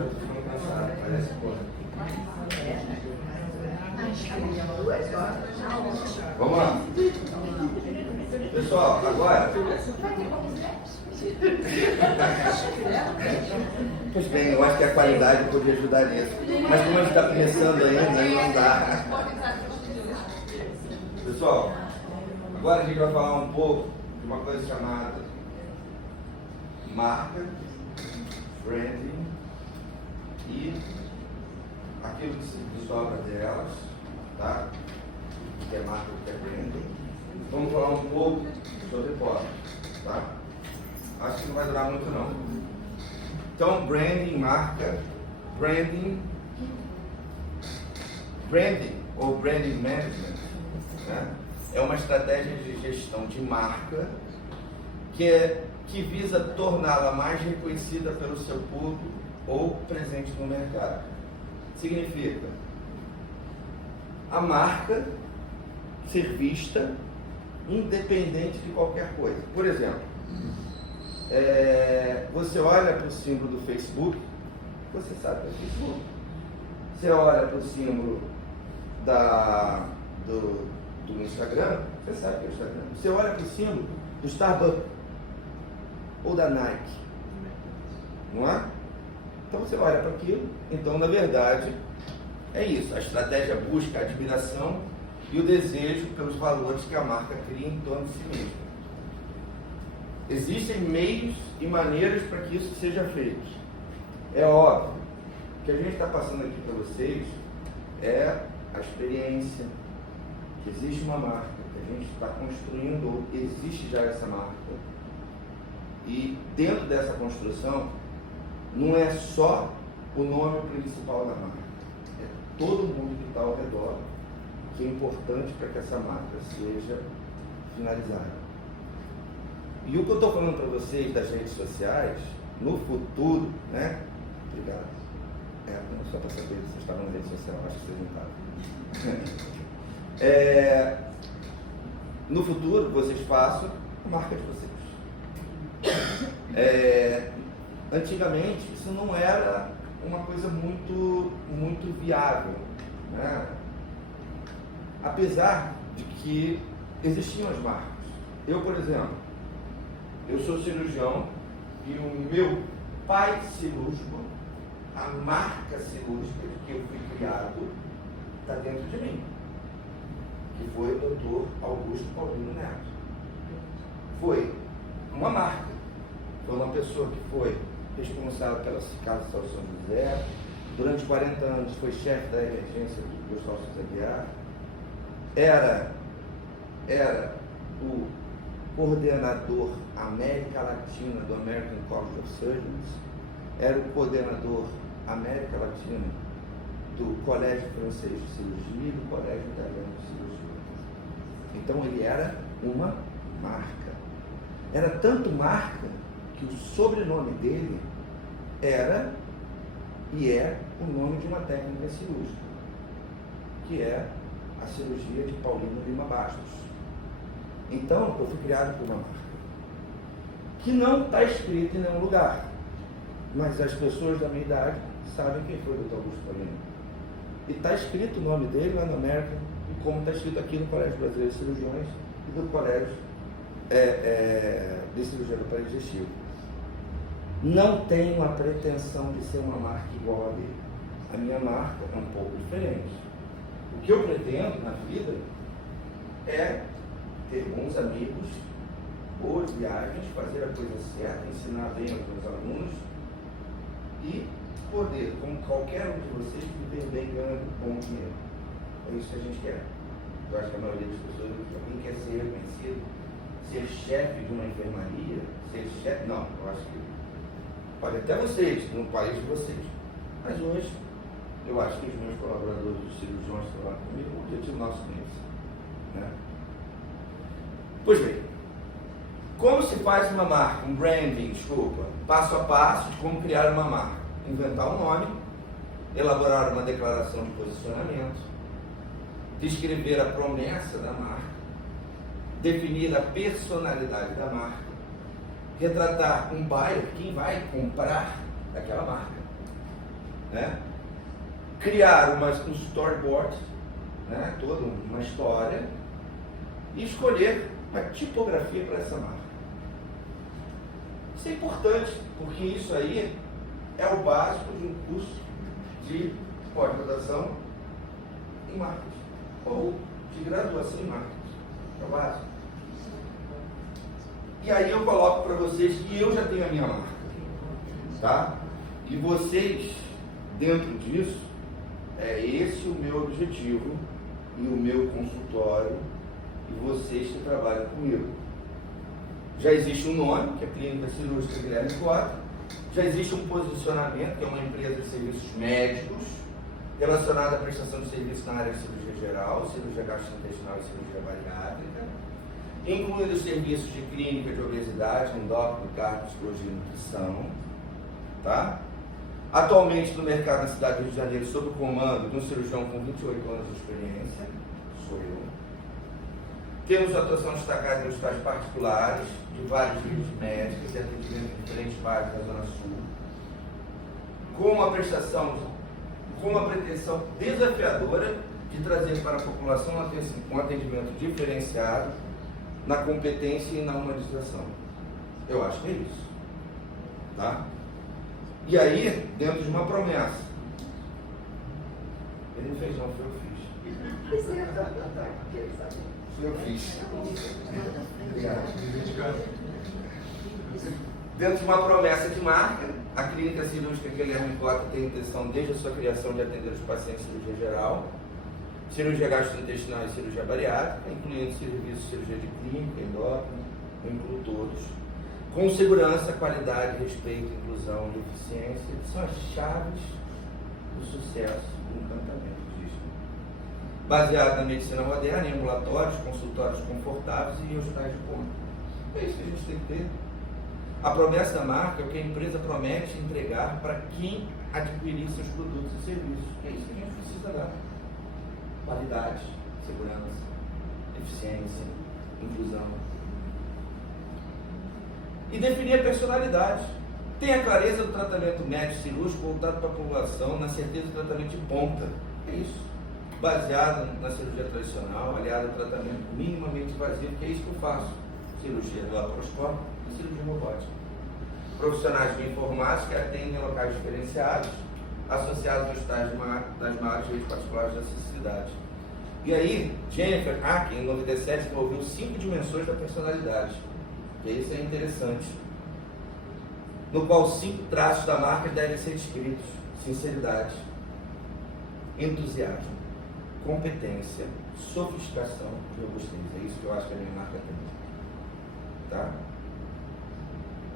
já tô ficando cansado, parece porra. Vamos lá. Pessoal, agora. Pois bem, eu acho que a qualidade poderia ajudar nisso. Mas como a gente está começando ainda, não dá. Pessoal, agora a gente vai falar um pouco de uma coisa chamada marca, branding e aquilo que se desdobra delas, tá? O que é marca, o que é branding. Vamos falar um pouco sobre pós, tá? Acho que não vai durar muito não. Então, branding, marca, branding ou branding management, né? É uma estratégia de gestão de marca que visa torná-la mais reconhecida pelo seu público ou presente no mercado. Significa a marca ser vista independente de qualquer coisa. Por exemplo, você olha para o símbolo do Facebook, você sabe que é o Facebook. Você olha para o símbolo do Instagram, você sabe que é o Instagram. Você olha para o símbolo do Starbucks ou da Nike, não é? Então você olha para aquilo. Então, na verdade, é isso. A estratégia busca a admiração e o desejo pelos valores que a marca cria em torno de si mesma. Existem meios e maneiras para que isso seja feito. É óbvio que a gente está passando aqui para vocês é a experiência, que existe uma marca, que a gente está construindo, ou existe já essa marca. E dentro dessa construção, não é só o nome principal da marca, é todo mundo que está ao redor, que é importante para que essa marca seja finalizada. E o que eu estou falando para vocês das redes sociais, no futuro, né? Obrigado. Só para saber se vocês estavam na rede social, acho que vocês não estavam. No futuro, vocês façam a marca de vocês. Antigamente, isso não era uma coisa muito viável, né? Apesar de que existiam as marcas. Eu, por exemplo, eu sou cirurgião e o meu pai cirúrgico, a marca cirúrgica de que eu fui criado, está dentro de mim, que foi o Dr. Augusto Paulino Neto. Foi uma marca, foi uma pessoa que foi responsável pela Casa de Saúde São José, durante 40 anos foi chefe da emergência do Gustavo Aguiar, era o coordenador América Latina do American College of Surgeons, era o coordenador América Latina do Colégio Francês de Cirurgia e do Colégio Italiano de Cirurgia. Então ele era uma marca. Era tanto marca que o sobrenome dele era e é o nome de uma técnica cirúrgica, que é a cirurgia de Paulino Lima Bastos. Então, eu fui criado por uma marca que não está escrita em nenhum lugar, mas as pessoas da minha idade sabem quem foi o Dr. Augusto Paulino. E está escrito o nome dele lá na América, e como está escrito aqui no Colégio Brasileiro de Cirurgiões e do Colégio de Cirurgia do Aparelho Digestivo. Não tenho a pretensão de ser uma marca igual a dele. A minha marca é um pouco diferente. O que eu pretendo na vida é ter bons amigos, boas viagens, fazer a coisa certa, ensinar bem aos meus alunos e poder, como qualquer um de vocês, viver bem ganhando bom dinheiro. É isso que a gente quer. Eu acho que a maioria das pessoas, alguém quer ser reconhecido, ser chefe de uma enfermaria, ser chefe, não, eu acho que pode até vocês, no país de vocês. Mas hoje, eu acho que os meus colaboradores, os cirurgiões que trabalham comigo, o objetivo nosso é esse, né? Pois bem, como se faz uma marca, um branding, passo a passo de como criar uma marca? Inventar um nome, elaborar uma declaração de posicionamento, descrever a promessa da marca, definir a personalidade da marca, retratar um buyer, quem vai comprar aquela marca, né? Criar um storyboard, né? Toda uma história, e escolher uma tipografia para essa marca. Isso é importante, porque isso aí é o básico de um curso de pós-graduação em marketing, ou de graduação em marketing. É o básico. E aí eu coloco para vocês que eu já tenho a minha marca, tá? E vocês, dentro disso, é esse o meu objetivo e o meu consultório, e vocês que trabalham comigo. Já existe um nome, que é Clínica Cirúrgica Guilherme Cota. Já existe um posicionamento, que é uma empresa de serviços médicos, relacionada à prestação de serviços na área de cirurgia geral, cirurgia gastrointestinal e cirurgia bariátrica, incluindo os serviços de clínica de obesidade, endócrino, cardio, psicologia e nutrição. Tá? Atualmente no mercado na cidade do Rio de Janeiro, sob o comando de um cirurgião com 28 anos de experiência, sou eu. Temos atuação destacada em hospitais particulares, de vários redes médicas e atendimento em diferentes bairros da Zona Sul, com uma pretensão desafiadora de trazer para a população um atendimento diferenciado na competência e na humanização. Eu acho que é isso. Tá? E aí, dentro de uma promessa. Ele não fez não, foi eu que fiz. Eu fiz. Obrigado. Dentro de uma promessa de marca, a Clínica Cirúrgica Guilherme Cota tem a intenção, desde a sua criação, de atender os pacientes de cirurgia geral, cirurgia gastrointestinal e cirurgia bariátrica, incluindo serviços de cirurgia de clínica, endócrino, eu incluo todos, com segurança, qualidade, respeito, inclusão e eficiência, que são as chaves do sucesso do encantamento. Baseado na medicina moderna, em ambulatórios, consultórios confortáveis e em hospitais de ponta. É isso que a gente tem que ter. A promessa da marca é o que a empresa promete entregar para quem adquirir seus produtos e serviços. É isso que a gente precisa dar. Qualidade, segurança, eficiência, inclusão. E definir a personalidade. Tenha clareza do tratamento médico cirúrgico voltado para a população, na certeza do tratamento de ponta. É isso. Baseado na cirurgia tradicional, aliado ao tratamento minimamente invasivo, que é isso que eu faço. Cirurgia laparoscópica e cirurgia robótica. Profissionais bem formados que atendem em locais diferenciados, associados aos hospitais das maiores redes particulares da cidade. E aí, Jennifer Hack, em 97, desenvolveu 5 dimensões da personalidade. Que isso é interessante. No qual 5 traços da marca devem ser descritos: sinceridade, entusiasmo, competência, sofisticação e robustez. É isso que eu acho que a minha marca tem. Tá?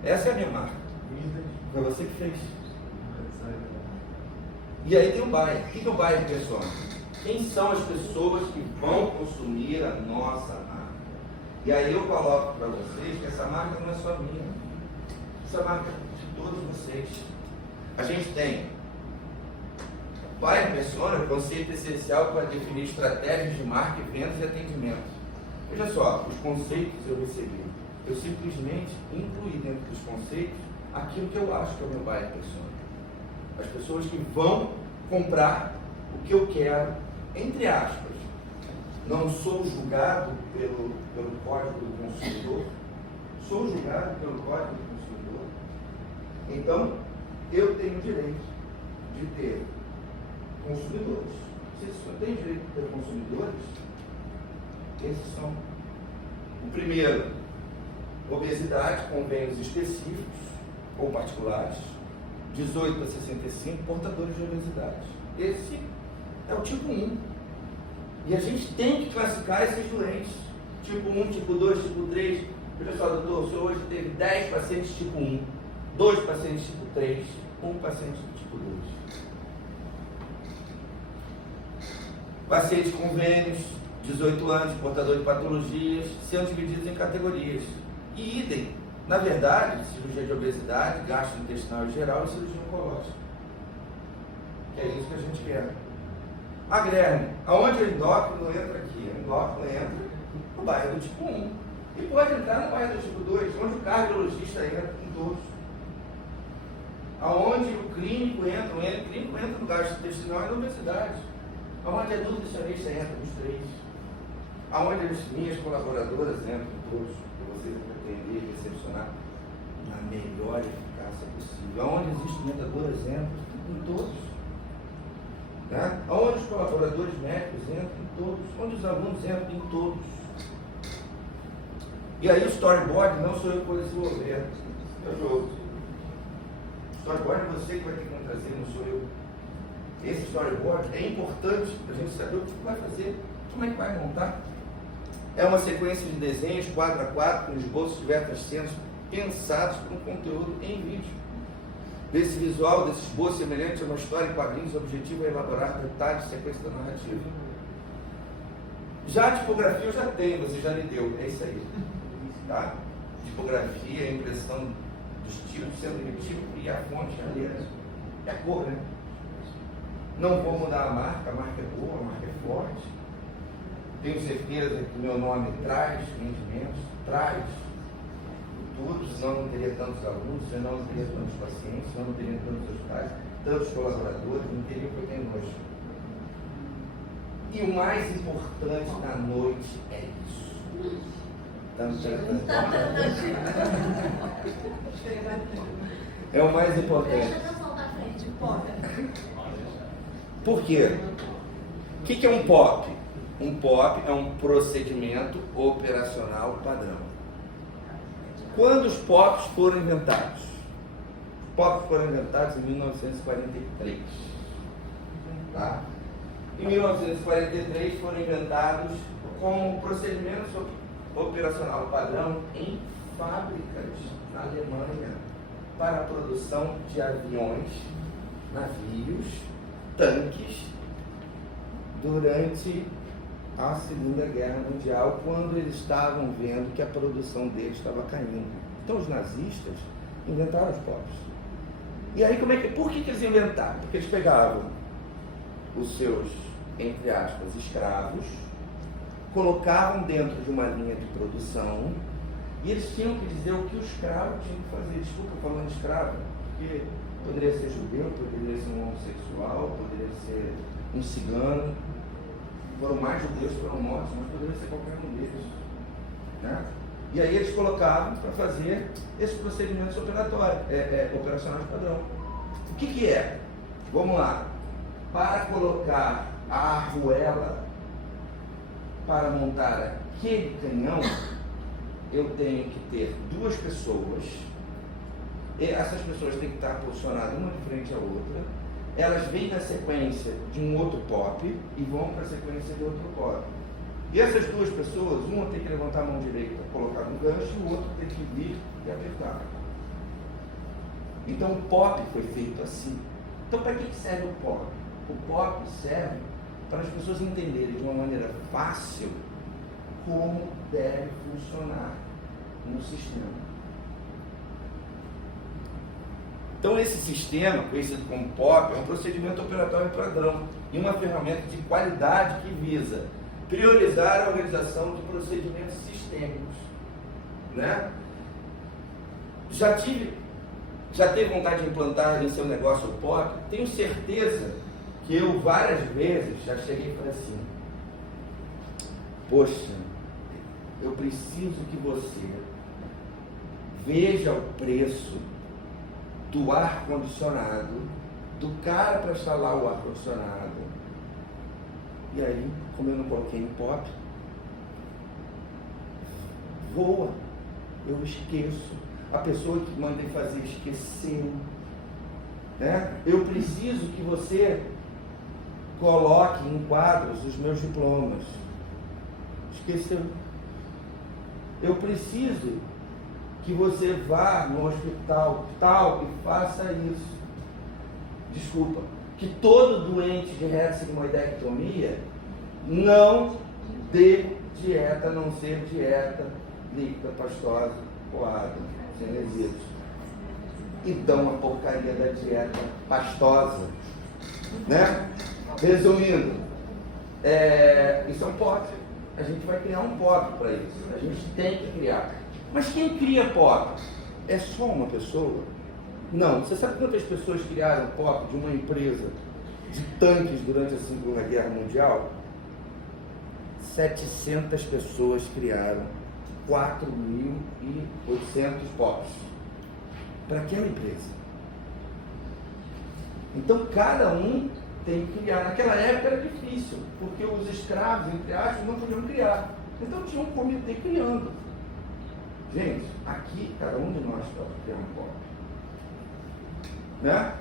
Essa é a minha marca. Foi você que fez. E aí tem o buyer. O que é o buyer, pessoal? Quem são as pessoas que vão consumir a nossa marca? E aí eu coloco para vocês que essa marca não é só minha. Essa marca é de todos vocês. A gente tem buyer persona, conceito essencial para definir estratégias de marca, vendas e atendimento. Veja só, os conceitos eu recebi. Eu simplesmente incluí dentro dos conceitos aquilo que eu acho que é o meu buyer persona. As pessoas que vão comprar o que eu quero, entre aspas. Não sou julgado pelo Código do Consumidor, sou julgado pelo Código do Consumidor. Então, eu tenho o direito de ter consumidores. Se eu tenho direito de ter consumidores, esses são: o primeiro, obesidade, convênios específicos ou particulares, 18 a 65, portadores de obesidade. Esse é o tipo 1. E a gente tem que classificar esses doentes. Tipo 1, tipo 2, tipo 3. Olha só, doutor, o senhor hoje teve 10 pacientes tipo 1, 2 pacientes tipo 3, 1 paciente tipo 2. Pacientes convênios, 18 anos, portador de patologias, são divididos em categorias. E idem, na verdade, cirurgia de obesidade, gastrointestinal em geral e cirurgia oncológica. Que é isso que a gente quer. A Guilherme, aonde o endócrino entra aqui? O endócrino entra no bairro do tipo 1. E pode entrar no bairro do tipo 2, onde o cardiologista entra em todos. Aonde o clínico entra no gastrointestinal e na obesidade. Aonde a nutricionista entra, nos três. Aonde as minhas colaboradoras entram, todos, para vocês pretender recepcionar na melhor eficácia possível. Aonde as experimentadoras entram, em todos. Né? Aonde os colaboradores médicos entram, em todos. Onde os alunos entram, em todos. E aí o storyboard não sou eu que vou desenvolver, é o jogo. Storyboard é você que vai ter que trazer, não sou eu. Esse storyboard é importante para a gente saber o que vai fazer, como é que vai montar. É uma sequência de desenhos, 4x4, com esboços de diversas cenas pensados para um conteúdo em vídeo. Desse visual, desse esboço semelhante a uma história em quadrinhos, o objetivo é elaborar detalhes de sequência da narrativa. Já a tipografia eu já tenho, você já me deu, é isso aí. Tá? Tipografia, impressão dos tipos sendo emitido e a fonte, a letra, é a cor, né? Não vou mudar a marca é boa, a marca é forte. Tenho certeza que meu nome traz rendimentos, traz tudo, senão não teria tantos alunos, senão não teria tantos pacientes, senão não teria tantos hospitais, tantos colaboradores, não teria o que eu tenho hoje. E o mais importante na noite é isso. É o mais importante. Por quê? O que é um POP? Um POP é um procedimento operacional padrão. Quando os POPs foram inventados? Os POPs foram inventados em 1943. Tá? Em 1943 foram inventados como procedimento operacional padrão em fábricas na Alemanha para a produção de aviões, navios, tanques durante a Segunda Guerra Mundial, quando eles estavam vendo que a produção deles estava caindo. Então os nazistas inventaram os POPs. E aí por que eles inventaram? Porque eles pegavam os seus, entre aspas, escravos, colocavam dentro de uma linha de produção e eles tinham que dizer o que o escravo tinha que fazer. Desculpa falando de escravo, porque poderia ser judeu, poderia ser um homossexual, poderia ser um cigano. Foram mais judeus que foram mortos, mas poderia ser qualquer um deles. Né? E aí eles colocavam para fazer esses procedimentos operacionais padrão. O que é? Vamos lá. Para colocar a arruela para montar aquele canhão, eu tenho que ter duas pessoas. E essas pessoas têm que estar posicionadas uma de frente à outra. Elas vêm na sequência de um outro POP e vão para a sequência de outro POP. E essas duas pessoas, uma tem que levantar a mão direita, colocar no gancho, e o outro tem que vir e apertar. Então o POP foi feito assim. Então para que serve o POP? O POP serve para as pessoas entenderem de uma maneira fácil como deve funcionar no sistema. Então esse sistema, conhecido como POP, é um procedimento operatório padrão e uma ferramenta de qualidade que visa priorizar a organização de procedimentos sistêmicos. Né? Já teve vontade de implantar em seu negócio o POP? Tenho certeza que eu várias vezes já cheguei e falei assim: poxa, eu preciso que você veja o preço do ar-condicionado, do cara para instalar o ar-condicionado. E aí, como eu não coloquei em POP, voa, eu esqueço. A pessoa que mandei fazer esqueceu. Né? Eu preciso que você coloque em quadros os meus diplomas. Esqueceu. Eu preciso que você vá no hospital tal e faça isso. Desculpa. Que todo doente de reto-sigmoidectomia não dê dieta, a não ser dieta líquida, pastosa, coada, sem resíduos. E dão uma porcaria da dieta pastosa. Né? Resumindo, isso é um POP. A gente vai criar um POP para isso. A gente tem que criar. Mas quem cria POP? É só uma pessoa? Não. Você sabe quantas pessoas criaram POP de uma empresa de tanques durante a Segunda Guerra Mundial? 700 pessoas criaram 4.800 POPs para aquela empresa. Então, cada um tem que criar. Naquela época era difícil, porque os escravos, entre aspas, não podiam criar. Então, tinha um comitê criando. Gente, aqui, cada um de nós pode criar um POP. Né?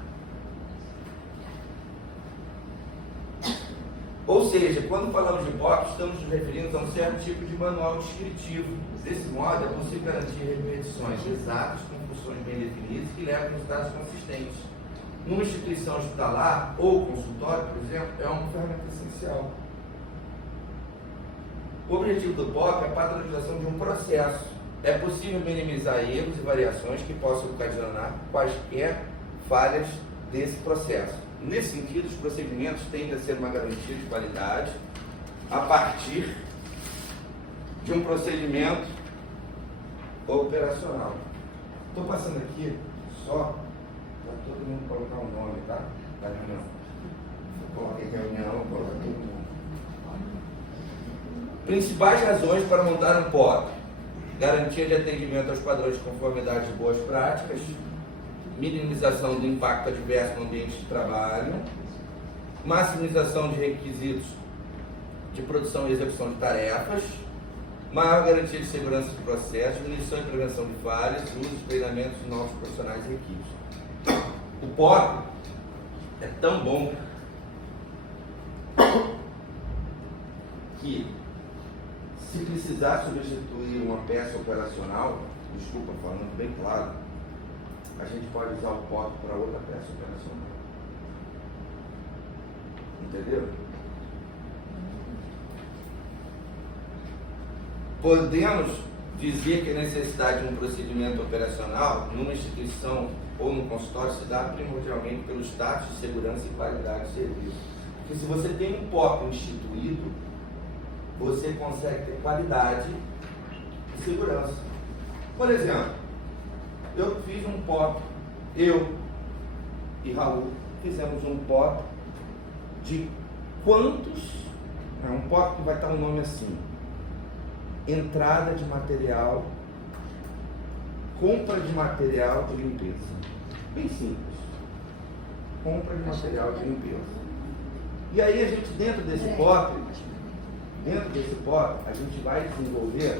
Ou seja, quando falamos de POP, estamos nos referindo a um certo tipo de manual descritivo. Desse modo, é possível garantir repetições exatas com funções bem definidas que levam a resultados consistentes. Numa instituição hospitalar ou consultório, por exemplo, é uma ferramenta essencial. O objetivo do POP é a padronização de um processo. É possível minimizar erros e variações que possam ocasionar quaisquer falhas desse processo. Nesse sentido, os procedimentos tendem a ser uma garantia de qualidade a partir de um procedimento operacional. Estou passando aqui só para todo mundo colocar o nome, tá? Da reunião. Coloquei reunião, coloquei todo mundo. Principais razões para montar um POP: garantia de atendimento aos padrões de conformidade de boas práticas, minimização do impacto adverso no ambiente de trabalho, maximização de requisitos de produção e execução de tarefas, maior garantia de segurança de processos, diminuição e prevenção de falhas, uso de treinamentos de novos profissionais e equipes. O POP é tão bom que, se precisar substituir uma peça operacional, desculpa, falando bem claro, a gente pode usar o POP para outra peça operacional. Entendeu? Podemos dizer que a necessidade de um procedimento operacional numa instituição ou no consultório se dá primordialmente pelo status de segurança e qualidade de serviço. Porque se você tem um POP instituído, você consegue ter qualidade e segurança. Por exemplo, eu fiz um POP, eu e Raul fizemos um POP de quantos, um POP que vai estar um nome assim: entrada de material, compra de material de limpeza. Bem simples. Compra de material de limpeza. E aí a gente, dentro desse POP, a gente vai desenvolver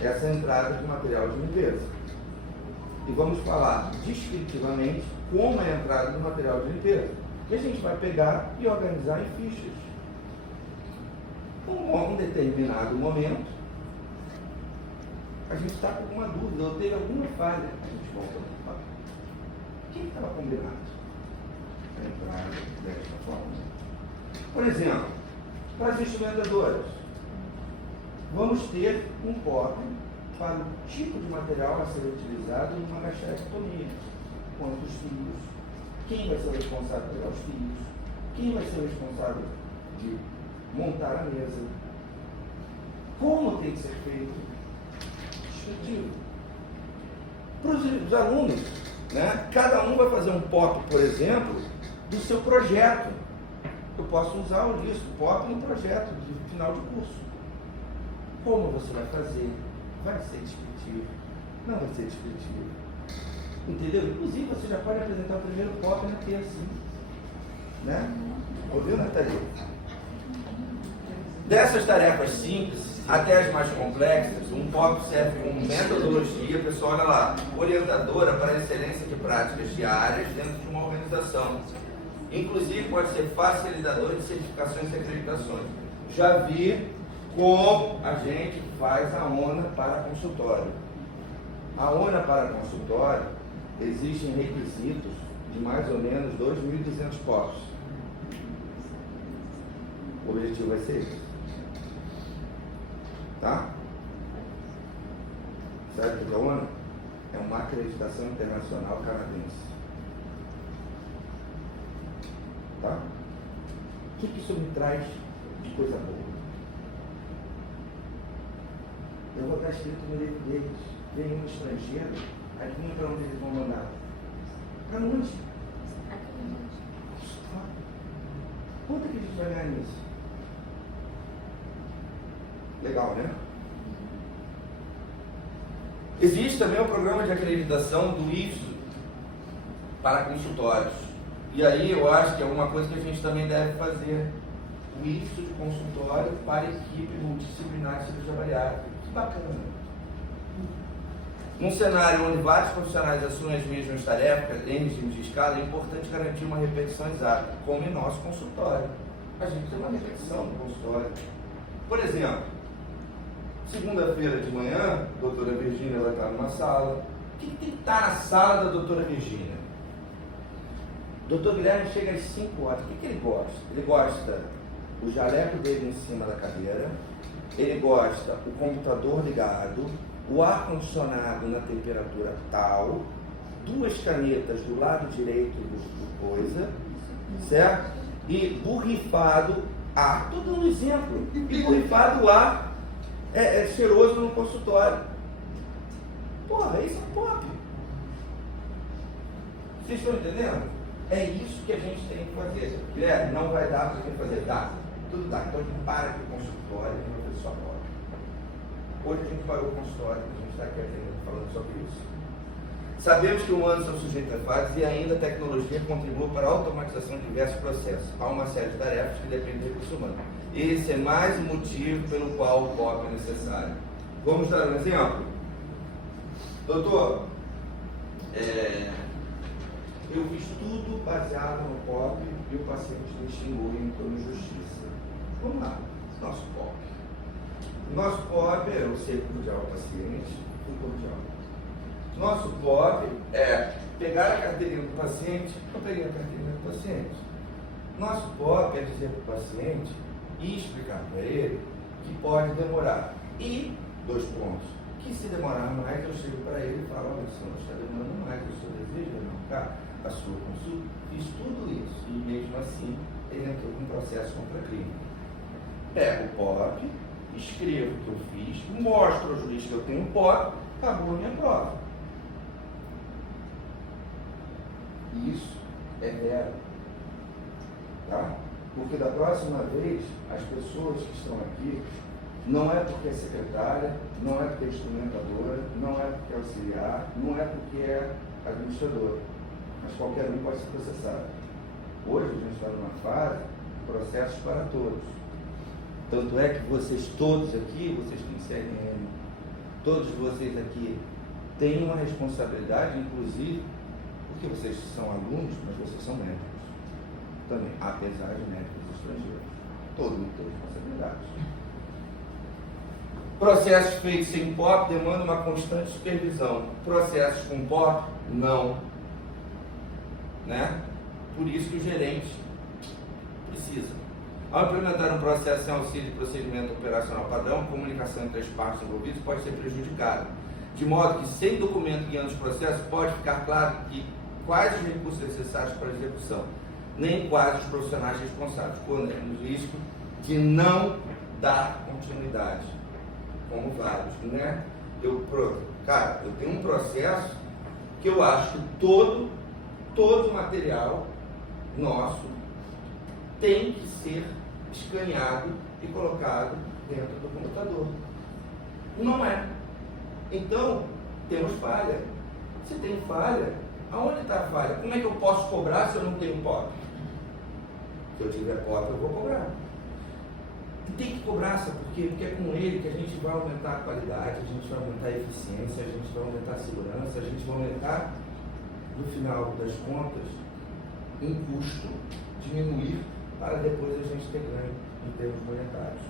essa entrada de material de limpeza. E vamos falar descritivamente como é a entrada do material de limpeza. E a gente vai pegar e organizar em fichas. Um determinado momento, a gente está com alguma dúvida, ou teve alguma falha, a gente volta no POP. O que estava combinado? A entrada desta forma. Por exemplo, para as instrumentadoras, vamos ter um POP para o tipo de material a ser utilizado numa gastrectomia. Quantos fios? Quem vai ser o responsável por pegar os fios? Quem vai ser o responsável de montar a mesa? Como tem que ser feito? Descritivo. Para os alunos, né? Cada um vai fazer um POP, por exemplo, do seu projeto. Eu posso usar o POP no projeto de final de curso. Como você vai fazer? Vai ser descritivo? Não vai ser descritivo? Entendeu? Inclusive, você já pode apresentar o primeiro POP na terça. Né? Ouviu, Nathalie? Dessas tarefas simples até as mais complexas, um POP serve como metodologia, pessoal, olha lá, orientadora para a excelência de práticas diárias dentro de uma organização. Inclusive, pode ser facilitador de certificações e acreditações. Já vi como a gente faz a ONA para consultório. A ONA para consultório, existem requisitos de mais ou menos 2.200 POPs. O objetivo vai ser esse. Tá? Sabe o que é a ONA? É uma acreditação internacional canadense. Tá? O que isso me traz de coisa boa? Eu vou estar escrito no livro deles. Vem um estrangeiro, adivinha para onde eles vão mandar? Aonde? Quanto que a gente vai ganhar nisso? Legal, né? Existe também o programa de acreditação do IFSO para consultórios. E aí eu acho que é uma coisa que a gente também deve fazer. O IFSO de consultório para equipe multidisciplinar de cirurgia bariátrica. Que bacana. Num cenário onde vários profissionais assumem as mesmas tarefas em regime de escala, é importante garantir uma repetição exata, como em nosso consultório. A gente tem uma repetição no consultório. Por exemplo, segunda-feira de manhã, a doutora Virgínia vai estar numa sala. O que tem que estar na sala da doutora Virgínia? O doutor Guilherme chega às 5 horas. O que ele gosta? Ele gosta do jaleco dele em cima da cadeira, ele gosta o computador ligado, o ar-condicionado na temperatura tal, 2 canetas do lado direito do coisa, certo? E borrifado ar, estou dando exemplo, e borrifado ar é cheiroso no consultório. Porra, isso é pop. Vocês estão entendendo? É isso que a gente tem que fazer. Guilherme, não vai dar para a gente fazer. Dá, tudo dá. Então a gente para aqui o consultório e vai fazer só agora. Hoje a gente parou o consultório, a gente está aqui falando sobre isso. Sabemos que humanos são sujeitos a falhas e ainda a tecnologia contribui para a automatização de diversos processos. Há uma série de tarefas que dependem do recurso humano. Esse é mais um motivo pelo qual o POP é necessário. Vamos dar um exemplo? Doutor, eu fiz tudo baseado no POP e o paciente me xingou e entrou em justiça. Vamos lá, nosso POP. Nosso POP é eu ser cordial ao paciente, fui cordial. Nosso POP é pegar a carteirinha do paciente, eu peguei a carteirinha do paciente. Nosso POP é dizer para o paciente e explicar para ele que pode demorar. E, 2 pontos, que se demorar mais, eu chego para ele e falo, olha, o senhor está demorando mais, o senhor deseja marcar a sua consulta? Fiz tudo isso e mesmo assim ele entrou com um processo contra a clínica. Pego o POP, escrevo o que eu fiz, mostro ao juiz que eu tenho um POP, acabou a minha prova. Isso é real. Tá? Porque da próxima vez, as pessoas que estão aqui, não é porque é secretária, não é porque é instrumentadora, não é porque é auxiliar, não é porque é administradora, mas qualquer um pode ser processado. Hoje a gente está numa fase de processos para todos. Tanto é que vocês todos aqui, vocês têm CRM, todos vocês aqui têm uma responsabilidade, inclusive, porque vocês são alunos, mas vocês são médicos também, apesar de médicos estrangeiros. Todo mundo tem responsabilidade. Processos feitos sem POP demandam uma constante supervisão. Processos com POP, não. Né? Por isso que o gerente precisa. Ao implementar um processo sem auxílio de procedimento operacional padrão, a comunicação entre as partes envolvidas pode ser prejudicada. De modo que, sem documento guiando os processos, pode ficar claro que quais os recursos necessários para a execução, nem quais os profissionais responsáveis, correndo o risco de não dar continuidade, como vários, né? Cara, eu tenho um processo que eu acho que todo o material nosso tem que ser escaneado e colocado dentro do computador. Não é. Então, temos falha. Se tem falha, aonde está a falha? Como é que eu posso cobrar se eu não tenho POP? Se eu tiver POP, eu vou cobrar. E tem que cobrar, sabe por quê? Porque é com ele que a gente vai aumentar a qualidade, a gente vai aumentar a eficiência, a gente vai aumentar a segurança, a gente vai aumentar, no final das contas, um custo, diminuir, para depois a gente ter ganho em termos monetários.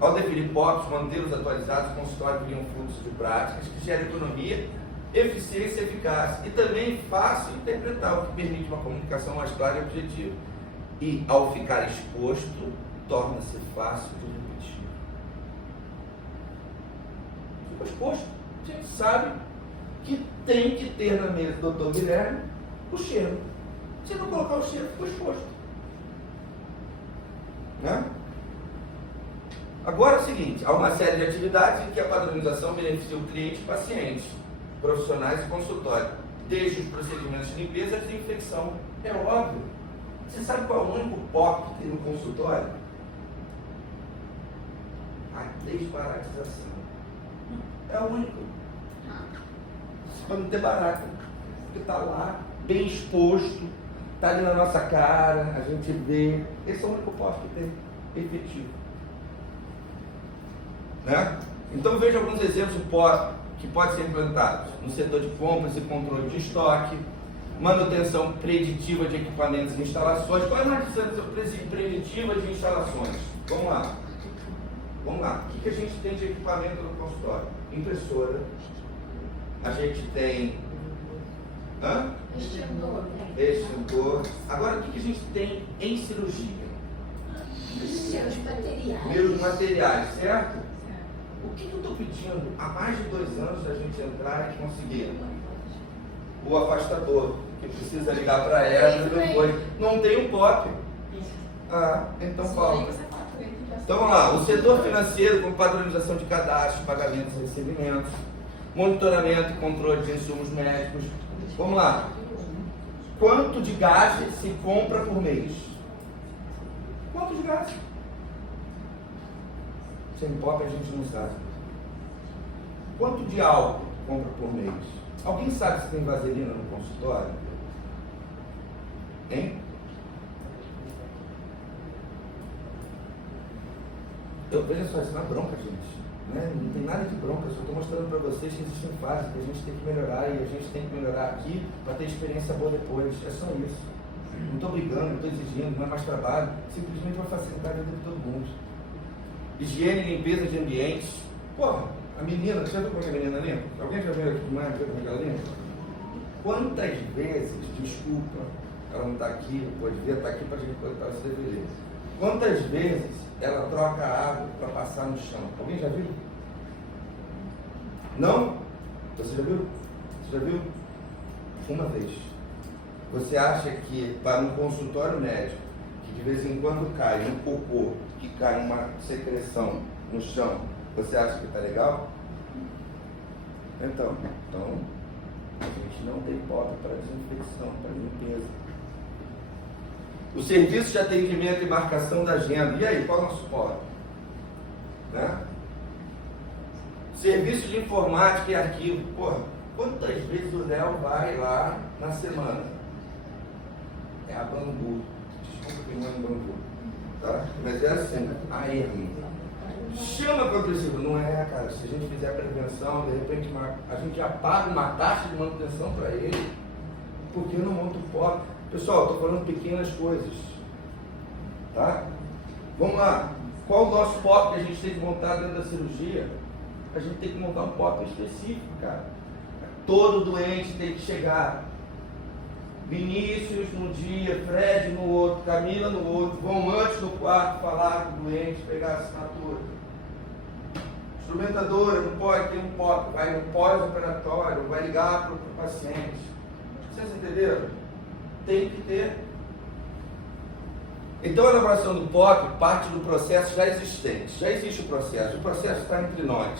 Ao definir POPs, mantê-los atualizados, o consultório cria um fluxo de práticas que gera economia, eficiência e eficácia, e também fácil de interpretar, o que permite uma comunicação mais clara e objetiva. E, ao ficar exposto, torna-se fácil de repetir. Ficou exposto. A gente sabe que tem que ter na mesa do Dr. Guilherme o cheiro. Se não colocar o cheiro, ficou exposto. Né? Agora é o seguinte, há uma série de atividades em que a padronização beneficia o cliente e o paciente, profissionais e consultório. desde os procedimentos de limpeza e desinfecção. É óbvio. Você sabe qual é o único POC que tem no consultório? A desbaratização. É o único. Para não ter barato. Porque está lá, bem exposto, está ali na nossa cara, a gente vê. Esse é o único POC que tem efetivo. Né? Então veja alguns exemplos de POC que podem ser implantados no setor de compras e controle de estoque, manutenção preditiva de equipamentos e instalações. Qual é a manutenção preditiva de instalações? Vamos lá. Vamos lá. O que a gente tem de equipamento no consultório? Impressora. A gente tem... Extintor. Agora, o que a gente tem em cirurgia? Primeiros materiais, certo? O que eu estou pedindo há mais de 2 anos da gente entrar e conseguir? O afastador, que precisa ligar para ela e depois. Não tem um POP. Então falta. Então vamos lá, o setor financeiro com padronização de cadastros, pagamentos e recebimentos, monitoramento e controle de insumos médicos. Vamos lá. Quanto de gás se compra por mês? Quanto de gás? Sem POP a gente não sabe. Quanto de álcool compra por mês? Alguém sabe se tem vaselina no consultório? Hein? Eu vejo só isso na bronca, gente. Né? Não tem nada de bronca, eu só estou mostrando para vocês que existem fases que a gente tem que melhorar e a gente tem que melhorar aqui para ter experiência boa depois. É só isso. Não estou brigando, não estou exigindo, não é mais trabalho. Simplesmente vai facilitar a vida de todo mundo. Higiene e limpeza de ambientes. Porra, a menina, você já viu como é que a menina limpa? Alguém já veio aqui de manhã, viu como é que ela limpa? Quantas vezes, desculpa, ela não está aqui, pode ver, está aqui para a gente botar esse dever. Quantas vezes ela troca a água para passar no chão? Alguém já viu? Não? Você já viu? Você já viu? Uma vez. Você acha que para um consultório médico, que de vez em quando cai um cocô, que cai uma secreção no chão, você acha que está legal? Então, a gente não tem POP para desinfecção, para limpeza. O serviço de atendimento e marcação da agenda. E aí, qual é o nosso POP? Né? Serviço de informática e arquivo. Porra, quantas vezes o Léo vai lá na semana? É a Bangu. Desculpa que não é Bangu. Tá? Mas é assim, a ERM. Chama para o princípio. Não é, cara. Se a gente fizer prevenção, de repente a gente já paga uma taxa de manutenção para ele. Porque não monta o POP. Pessoal, estou falando pequenas coisas. Tá? Vamos lá. Qual o nosso POP que a gente tem que montar dentro da cirurgia? A gente tem que montar um POP específico, cara. Todo doente tem que chegar. Vinícius no dia, Fred no outro, Camila no outro, vão antes no quarto falar com o doente, pegar a assinatura. Instrumentadora, não pode ter um POP, vai no pós-operatório, vai ligar para o paciente. Vocês entenderam? Tem que ter. Então a elaboração do POP parte do processo já existente. Já existe o processo está entre nós,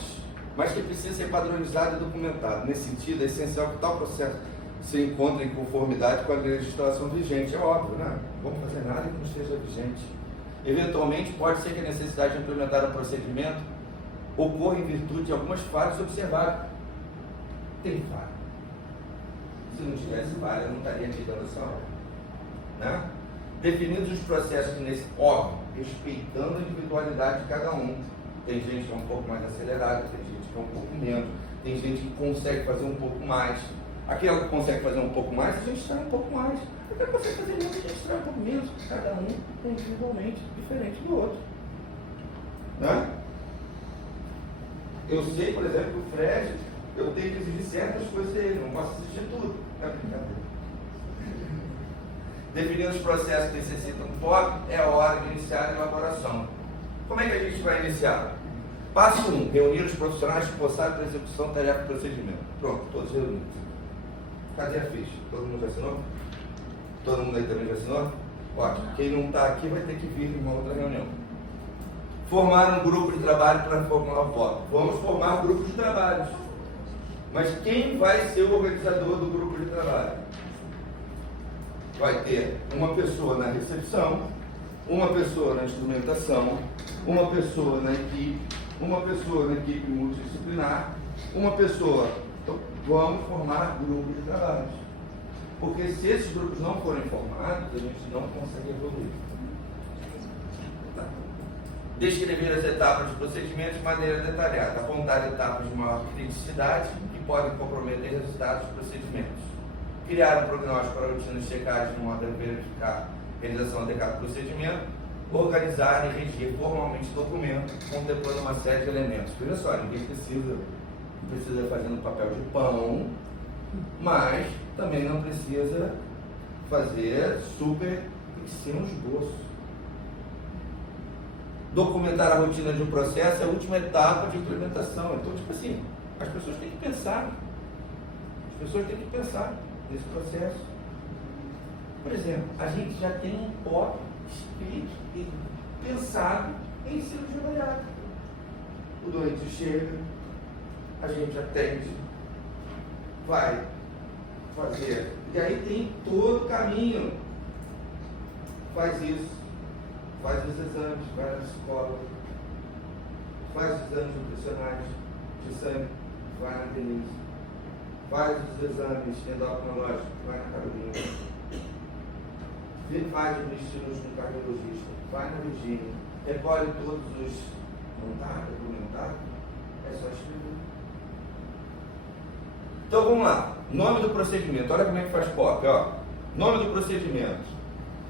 mas que precisa ser padronizado e documentado. Nesse sentido, é essencial que tal processo se encontre em conformidade com a legislação vigente. É óbvio, né? Não vamos fazer nada que não seja vigente. Eventualmente, pode ser que a necessidade de implementar um procedimento ocorra em virtude de algumas falhas observadas. Tem falha. Se não tivesse falha, eu não estaria aqui dando essa aula. Né? Definidos os processos nesse órgão, respeitando a individualidade de cada um. Tem gente que é um pouco mais acelerada, tem gente que é um pouco menos, tem gente que consegue fazer um pouco mais. Aquela que consegue fazer um pouco mais, a gente extrai um pouco mais. Aquela que consegue fazer menos, a gente extrai um pouco menos. Cada um é individualmente diferente do outro. Né? Eu sei, por exemplo, que o Fred, eu tenho que exigir certas coisas dele, não posso exigir tudo. Não é brincadeira. Definindo os processos que necessitam do POP, é hora de iniciar a elaboração. Como é que a gente vai iniciar? Passo 1, reunir os profissionais responsáveis pela execução da tarefa e procedimento. Pronto, todos reunidos. Cadê a ficha? Todo mundo já assinou? Todo mundo aí também já assinou? Ótimo. Quem não está aqui vai ter que vir em uma outra reunião. Formar um grupo de trabalho para formular o POP. Vamos formar grupos de trabalhos. Mas quem vai ser o organizador do grupo de trabalho? Vai ter uma pessoa na recepção, uma pessoa na instrumentação, uma pessoa na equipe, uma pessoa na equipe multidisciplinar, uma pessoa. Então, vamos formar grupos de trabalho. Porque se esses grupos não forem formados, a gente não consegue evoluir. Tá. Descrever as etapas dos procedimentos de maneira detalhada, apontar etapas de maior criticidade que podem comprometer resultados dos procedimentos. Criar um prognóstico para rotinas de checagem de modo a verificar a realização adequada do procedimento, organizar e redigir formalmente documento, contemplando uma série de elementos. Veja só, ninguém precisa fazer no papel de pão, mas também não precisa fazer super em cima de esboço. Documentar a rotina de um processo é a última etapa de implementação. Então, tipo assim, as pessoas têm que pensar. As pessoas têm que pensar nesse processo. Por exemplo, a gente já tem um POP escrito e pensado em cirurgia bariátrica. O doente chega, a gente atende, vai fazer. E aí tem todo o caminho. Faz isso, faz os exames, vai na psicóloga, faz os exames nutricionais de sangue, vai na Denise, faz os exames endocrinológicos, vai na Carolina, faz os destinos no cardiologista, vai na Virgínia, recolhe todos os. Não está documentado? É só escrever. Então vamos lá. Nome do procedimento. Olha como é que faz POP. Ó. Nome do procedimento.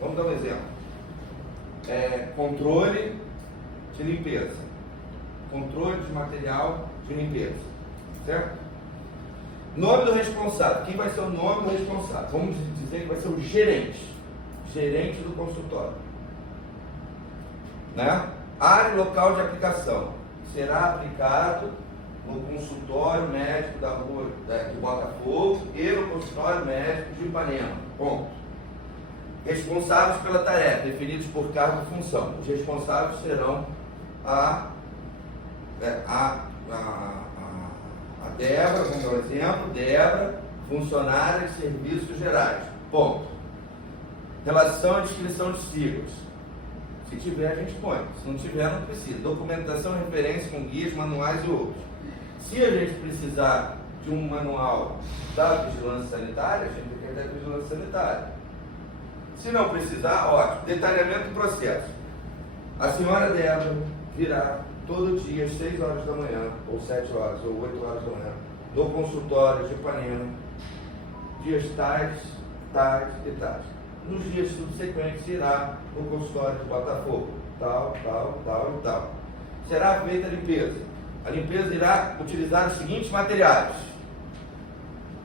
Vamos dar um exemplo. Controle de limpeza. Controle de material de limpeza. Certo? Nome do responsável. Quem vai ser o nome do responsável? Vamos dizer que vai ser o gerente. Gerente do consultório. Né? Área e local de aplicação. Será aplicado no consultório médico da rua de Botafogo e no consultório médico de Ipanema. Ponto. Responsáveis pela tarefa, definidos por cargo e função. Os responsáveis serão a Débora, vamos dar um exemplo, Débora, funcionária de serviços gerais. Ponto. Relação e descrição de siglas. Se tiver, a gente põe. Se não tiver, não precisa. Documentação, referência com guias, manuais e outros. Se a gente precisar de um manual da vigilância sanitária, a gente tem que ter vigilância sanitária. Se não precisar, ótimo. Detalhamento do processo. A senhora Débora virá todo dia às 6 horas da manhã, ou 7 horas, ou 8 horas da manhã, no consultório de Ipanema, dias tais, tais e tais. Nos dias subsequentes irá no consultório de Botafogo, tal, tal, tal e tal. Será feita a limpeza. A limpeza irá utilizar os seguintes materiais.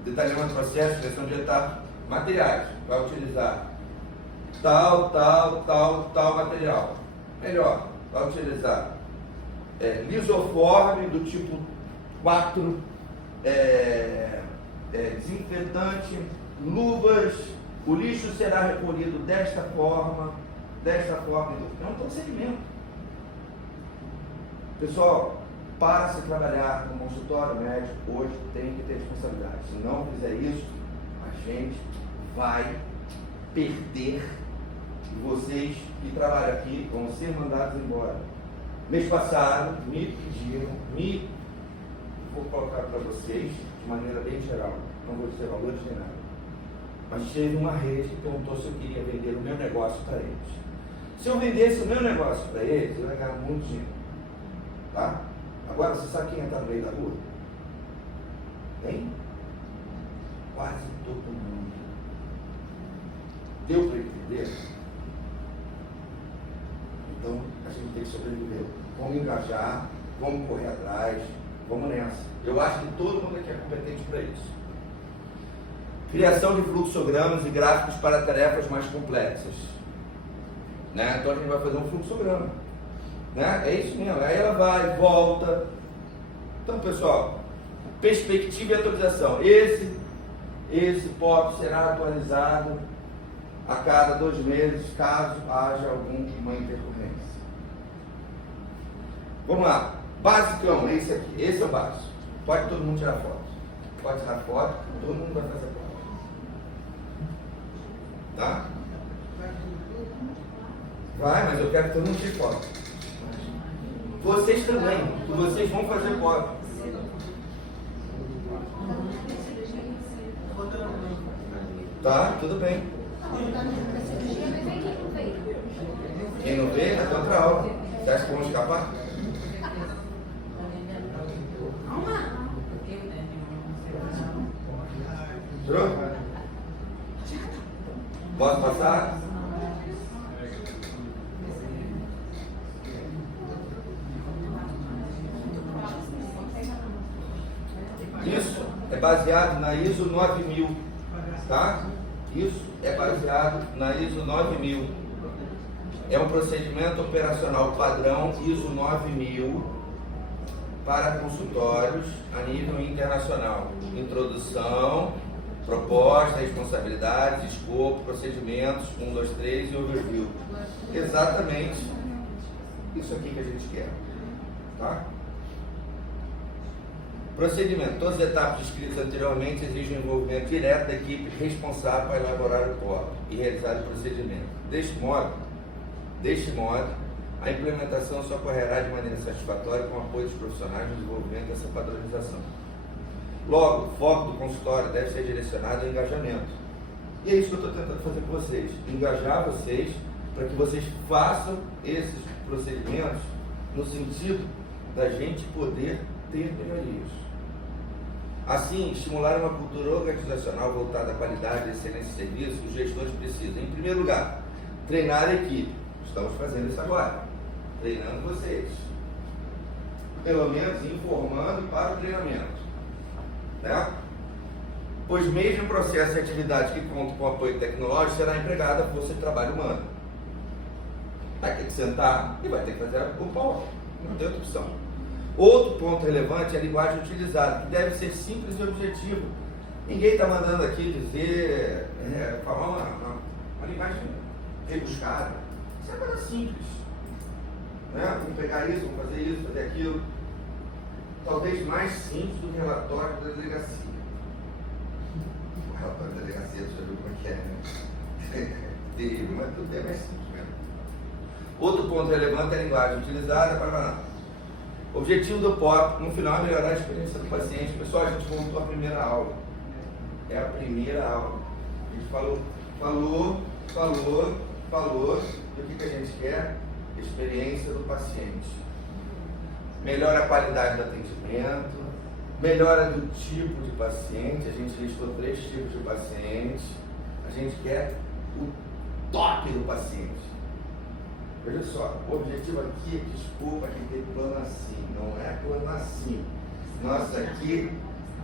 Detalhamento do processo, questão de etapa. Materiais. Vai utilizar tal, tal, tal, tal material. Melhor, vai utilizar lisoforme do tipo 4, desinfetante, luvas. O lixo será recolhido desta forma. É um procedimento. Pessoal, para se trabalhar no consultório médico, hoje tem que ter responsabilidade. Se não fizer isso, a gente vai perder. E vocês que trabalham aqui vão ser mandados embora. Mês passado, me pediram, vou colocar para vocês de maneira bem geral, não vou dizer valores nem nada. Mas teve uma rede que perguntou se eu queria vender o meu negócio para eles. Se eu vendesse o meu negócio para eles, eu ia ganhar muito dinheiro. Tá? Agora, você sabe quem está no meio da rua? Tem? Quase todo mundo. Deu para entender? Então, a gente tem que sobreviver. Vamos engajar, vamos correr atrás, vamos nessa. Eu acho que todo mundo aqui é competente para isso. Criação de fluxogramas e gráficos para tarefas mais complexas. Né? Então a gente vai fazer um fluxograma. Né? É isso mesmo. Aí ela vai, volta. Então, pessoal, perspectiva e atualização. Esse POP será atualizado a cada 2 meses, caso haja alguma intercorrência. Vamos lá. Basicão, esse aqui. Esse é o básico. Pode todo mundo tirar foto. chicote na foto, todo mundo vai fazer prova. Tá? Vai, mas eu quero que todo mundo chicote. Vocês também, vocês vão fazer prova. Tá, tudo bem. Quem não vê, vai ter outra aula. Você acha que vão escapar? Entrou? Posso passar? Isso é baseado na ISO 9000, tá? Isso é baseado na ISO 9000. É um procedimento operacional padrão ISO 9000 para consultórios a nível internacional. Introdução, proposta, responsabilidades, escopo, procedimentos, 1, 2, 3 e overview. Exatamente isso aqui que a gente quer, tá? Procedimento. Todas as etapas descritas anteriormente exigem o envolvimento direto da equipe responsável para elaborar o POP e realizar o procedimento. Deste modo, a implementação só ocorrerá de maneira satisfatória com o apoio dos profissionais no desenvolvimento dessa padronização. Logo, o foco do consultório deve ser direcionado ao engajamento. E é isso que eu estou tentando fazer com vocês. Engajar vocês para que vocês façam esses procedimentos no sentido da gente poder ter melhorias. Assim, estimular uma cultura organizacional voltada à qualidade e excelência de serviço, os gestores precisam, em primeiro lugar, treinar a equipe. Estamos fazendo isso agora, treinando vocês. Pelo menos informando para o treinamento. Né? Pois mesmo o processo de atividade que conta com apoio tecnológico será empregada a força de trabalho humano. Vai ter que sentar e vai ter que fazer o pau. Não tem outra opção. Outro ponto relevante é a linguagem utilizada, que deve ser simples e objetiva. Ninguém está mandando aqui dizer, falar uma linguagem rebuscada. Isso é coisa simples. Né? Vamos pegar isso, vamos fazer isso, fazer aquilo. Talvez mais simples do que o relatório da delegacia. O relatório da delegacia, você já viu como é que é, né? Terrível, mas tudo é mais simples mesmo. Outro ponto relevante é a linguagem utilizada para... O objetivo do POP, no final, é melhorar a experiência do paciente. Pessoal, a gente voltou à primeira aula. É a primeira aula. A gente falou do que a gente quer? Experiência do paciente. Melhora a qualidade do atendimento, melhora do tipo de paciente. A gente listou 3 tipos de paciente. A gente quer o top do paciente. Veja só, o objetivo aqui é, desculpa, que tem plano assim, não é plano assim. Nossa, aqui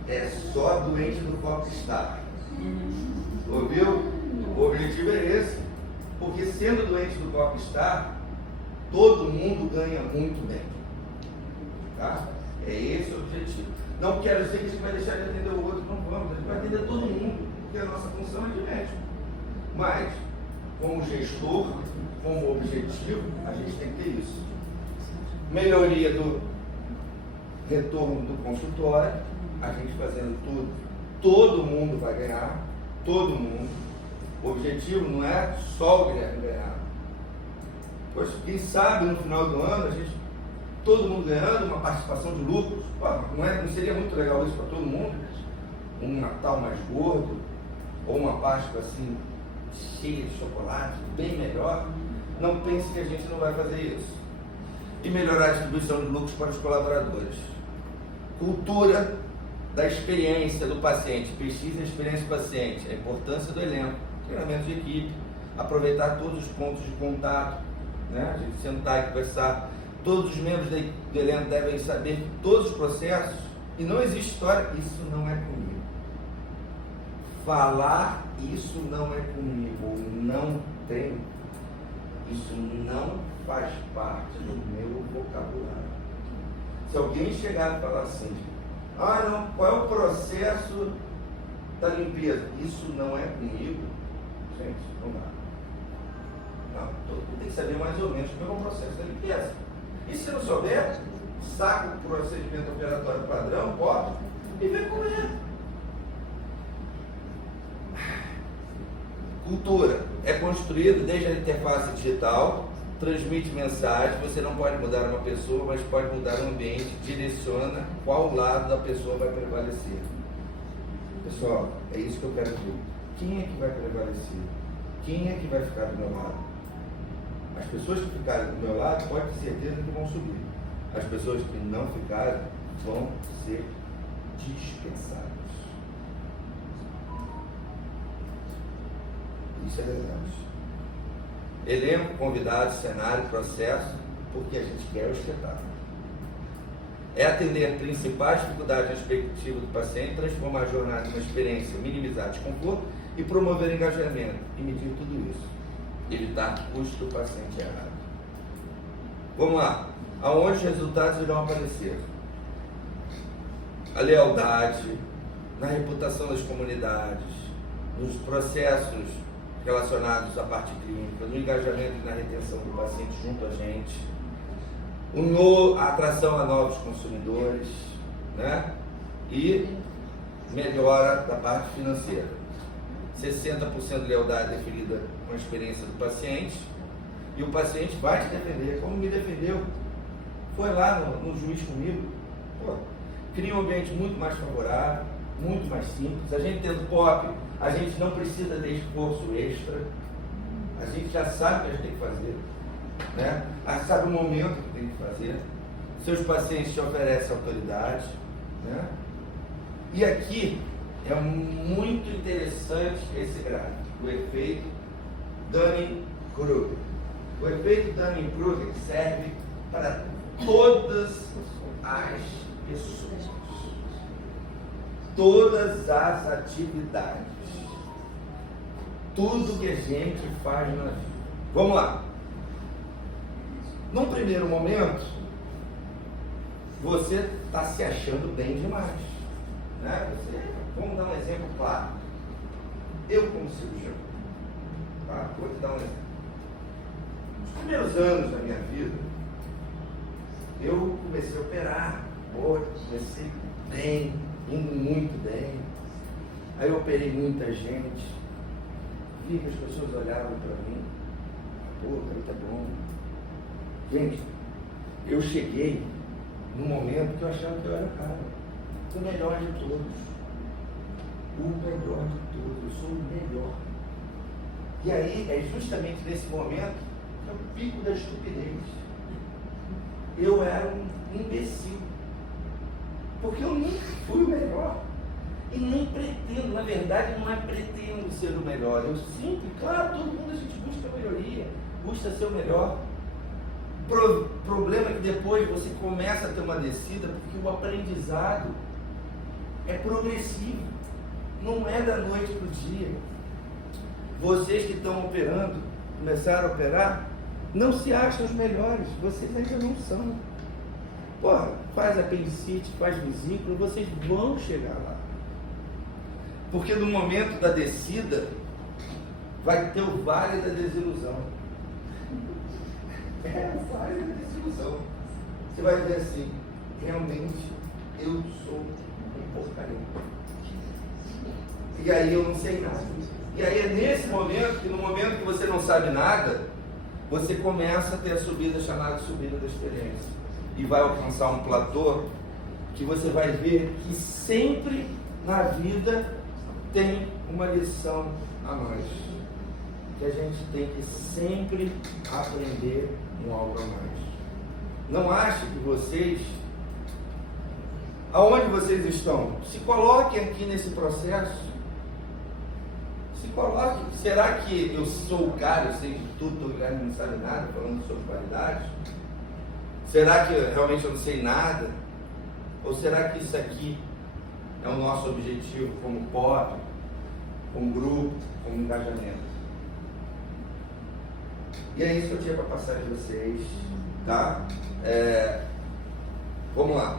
é só doente do Popstar. Ouviu? O objetivo é esse. Porque sendo doente do Popstar, todo mundo ganha muito bem. Tá? É esse o objetivo. Não quero dizer que a gente vai deixar de atender o outro, não vamos. A gente vai atender todo mundo, porque a nossa função é de médico. Mas, como gestor, como objetivo, a gente tem que ter isso. Melhoria do retorno do consultório, a gente fazendo tudo, todo mundo vai ganhar, todo mundo. O objetivo não é só o Guilherme ganhar. Pois, quem sabe no final do ano, todo mundo ganhando uma participação de lucros. Pô, não seria muito legal isso para todo mundo? Um Natal mais gordo, ou uma Páscoa assim, cheia de chocolate, bem melhor. Não pense que a gente não vai fazer isso. E melhorar a distribuição de lucros para os colaboradores. Cultura da experiência do paciente. Pesquisa a experiência do paciente. A importância do elenco. Treinamento de equipe. Aproveitar todos os pontos de contato. Né? A gente sentar e conversar. Todos os membros do elenco devem saber todos os processos. E não existe história. Isso não é comigo. Falar isso não é comigo. Não tem. Isso não faz parte do meu vocabulário. Se alguém chegar e falar assim, não, qual é o processo da limpeza? Isso não é comigo. Gente, não dá. Não, todo mundo tem que saber mais ou menos como é o processo da limpeza. E se não souber, saca o procedimento operatório padrão, bota e vê como é. Cultura é construído desde a interface digital, transmite mensagem, você não pode mudar uma pessoa, mas pode mudar o ambiente, direciona qual lado da pessoa vai prevalecer. Pessoal, é isso que eu quero ver. Quem é que vai prevalecer? Quem é que vai ficar do meu lado? As pessoas que ficarem do meu lado, pode ter certeza que vão subir. As pessoas que não ficarem vão ser dispensadas. Isso é verdade. Elenco, convidado, cenário, processo, porque a gente quer o espetáculo. É atender as principais dificuldades na expectativa do paciente, transformar a jornada em uma experiência, minimizar desconforto e promover engajamento e medir tudo isso. Evitar custo do paciente errado. Vamos lá. Aonde os resultados irão aparecer? A lealdade, na reputação das comunidades, nos processos relacionados à parte clínica, no engajamento e na retenção do paciente junto a gente, a atração a novos consumidores, né? E melhora da parte financeira. 60% de lealdade definida com a experiência do paciente, e o paciente vai te defender, como me defendeu. Foi lá no juiz comigo. Pô, cria um ambiente muito mais favorável, muito mais simples. A gente tendo POP, a gente não precisa de esforço extra. A gente já sabe o que a gente tem que fazer, né? A gente sabe o momento que tem que fazer. Seus pacientes te oferecem autoridade, né? E aqui é muito interessante esse gráfico, o efeito Dunning-Kruger. O efeito Dunning-Kruger serve para todas as pessoas, todas as atividades, tudo que a gente faz na vida. Vamos lá. Num primeiro momento, você está se achando bem demais, né? Vamos dar um exemplo claro. Eu, como cirurgião, tá? Vou te dar um exemplo. Nos primeiros anos da minha vida, eu comecei a operar, comecei bem, indo muito bem. Aí eu operei muita gente, vi que as pessoas olhavam para mim, pô, cara, tá bom. Gente, eu cheguei num momento que eu achava que eu era o cara, o melhor de todos. O melhor de todos, eu sou o melhor. E aí, é justamente nesse momento que é o pico da estupidez. Eu era um imbecil. Porque eu nunca fui o melhor. E nem pretendo, na verdade, não é pretendo ser o melhor. Eu sempre, claro, todo mundo a gente busca a melhoria, busca ser o melhor. O problema é que depois você começa a ter uma descida, porque o aprendizado é progressivo. Não é da noite para o dia. Vocês que estão operando, começaram a operar, não se acham os melhores, vocês ainda não são. Porra, faz apendicite, faz vesícula, vocês vão chegar lá. Porque no momento da descida, vai ter o vale da desilusão. É o vale da desilusão. Você vai ver assim, realmente, eu sou um porcaria. E aí eu não sei nada. E aí é nesse momento, que no momento que você não sabe nada, você começa a ter a subida chamada subida da experiência. E vai alcançar um platô que você vai ver que sempre na vida tem uma lição a mais. Que a gente tem que sempre aprender um algo a mais. Não ache que vocês, aonde vocês estão, se coloquem aqui nesse processo. Se coloque, será que eu sou o cara, eu sei de tudo, o Guilherme não sabe nada, falando sobre qualidade? Será que realmente eu não sei nada? Ou será que isso aqui é o nosso objetivo como POP, como grupo, como engajamento? E é isso que eu tinha para passar de vocês, tá? Vamos lá.